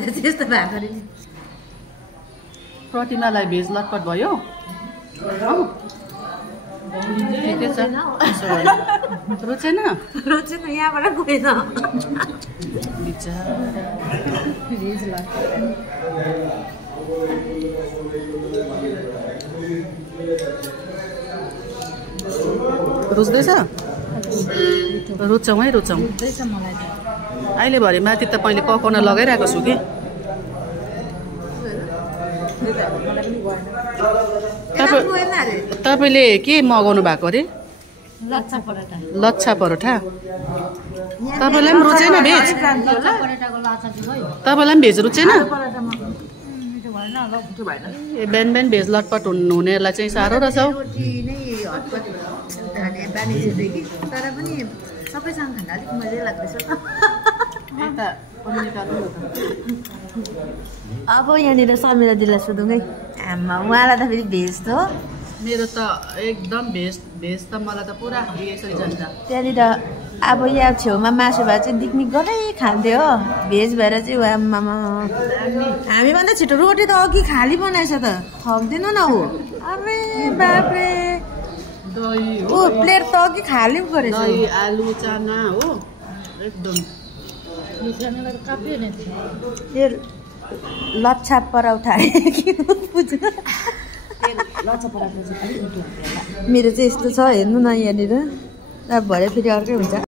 त्यस्तो भएको रे प्रतिमालाई भेज लटपट भयो ठिकै छ रुचेन रोचेन यहाँबाट गएन बिचारा भेज रुच्दैछ रुचाउँ है रुचाउँ लाग्दैछ मलाई त अहिले भरे माथि त मैले पकाउन लगाइरहेको छु कि तपाईँले के मगाउनु भएको अरे लच्छा पराठा लच्छा परोठा तपाईँलाई पनि रुचेन भेज पराठाको लाछा चाहिँ भयो तपाईँलाई पनि भेज रुचेन पराठामा मिठो भएन ल मिठो भएन ए बिहान बिहान भेज लटपट हुनेहरूलाई चाहिँ साह्रो रहेछ हौ रोटी नै हटपट खाने बानी छुट्यो कि तर पनि सबैसँग खान अलिक मजै लाग्दैछ अब यहाँनिर समिरा दिदीलाई सोधौँ है आमा उहाँलाई त फेरि भेज त हो मेरो त एकदम भेज भेज त मलाई त पुरा यसरी जान्छ त्यहाँनिर अब यहाँ छेउमा मासु भए चाहिँ दिक्निक गर्दै खान्थ्यो हो भेज भएर चाहिँ आमामा हामीभन्दा छिटो रोटी त अघि खाली बनाएछ त थप्दैन न हो अरे बाफ्रे दही ऊ प्लेट त अघि खाली गरेछ दही आलु चाना हो एकदम त्यो लच्छा पराठा कि बुझ्नु मेरो चाहिँ यस्तो छ हेर्नु न यहाँनिर अब भरे फेरि अर्कै हुन्छ